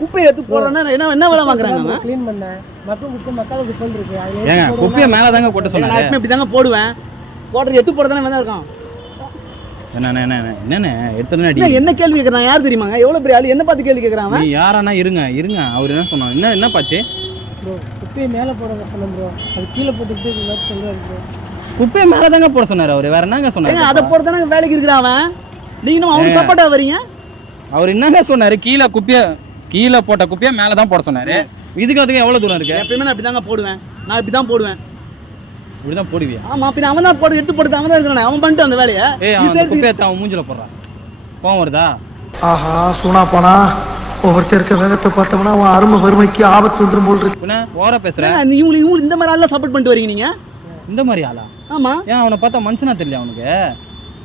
குப்பையை எடுத்து போடுறேன்னா என்ன வேலை வாங்குறாங்க? குப்பையை மேலதாங்க கொட்ட சொன்னாங்க. இப்படி தாங்க போடுவேன். போடுறது எடுத்து போடுறதானே வேணா இருக்கும். என்ன கேள்வி கேக்குறான்? யார் தெரியுமாங்க? எவ்வளவு பெரிய ஆளு? என்ன பார்த்து கேள்வி கேக்குறாங்க? யாரானா இருங்க அவர் என்ன சொன்னாங்க? என்ன பாச்சு? குப்பையை மேல போட சொன்னேன் ப்ரோ. அது கீழே போட்டுட்டு சொல்றாரு ப்ரோ. குப்பையை மேலதாங்க போட சொன்னாரு அவரு. வேற என்னங்க சொன்னாரு? அதை போறதானே வேலைக்கு இருக்கிறான் அவன். நீங்க அவனுக்கு சப்போர்ட்டா வரீங்க. அவர் என்னங்க சொன்னாரு? கீழே போட்ட குப்பையை மேலதான் போட சொன்னாரு. இதுக்கு அதுக்கு எவ்வளவு தூரம் இருக்கு? எப்பயுமே நான் இப்படிதாங்க போடுவேன். நான் இப்படிதான் போடுவேன். இப்படிதான் போடுவியா? ஆமா, பின்ன அவன் தான் போட்டு எடுத்து போட்டு அவன் தான் இருக்கிறான். அவன் பண்ணிட்டு அந்த வேலையை குப்பையை அவன் மூஞ்சில போடுறான். கோவம் வருதா? ஆஹா, சூனா போனா ஒவ்வொருத்தருக்கு வேகத்தை பார்த்தோம்னா அவன் அருமை வறுமைக்கு ஆபத்து வந்துடும் போல் இருக்கு. ஓர பேசுறேன். இவங்களுக்கு இந்த மாதிரி ஆளெல்லாம் சப்போர்ட் பண்ணிட்டு வரீங்க நீங்க. இந்த மாதிரி ஆளா? ஆமா. ஏன் அவனை பார்த்தா மனுஷனா தெரியல அவனுக்கு?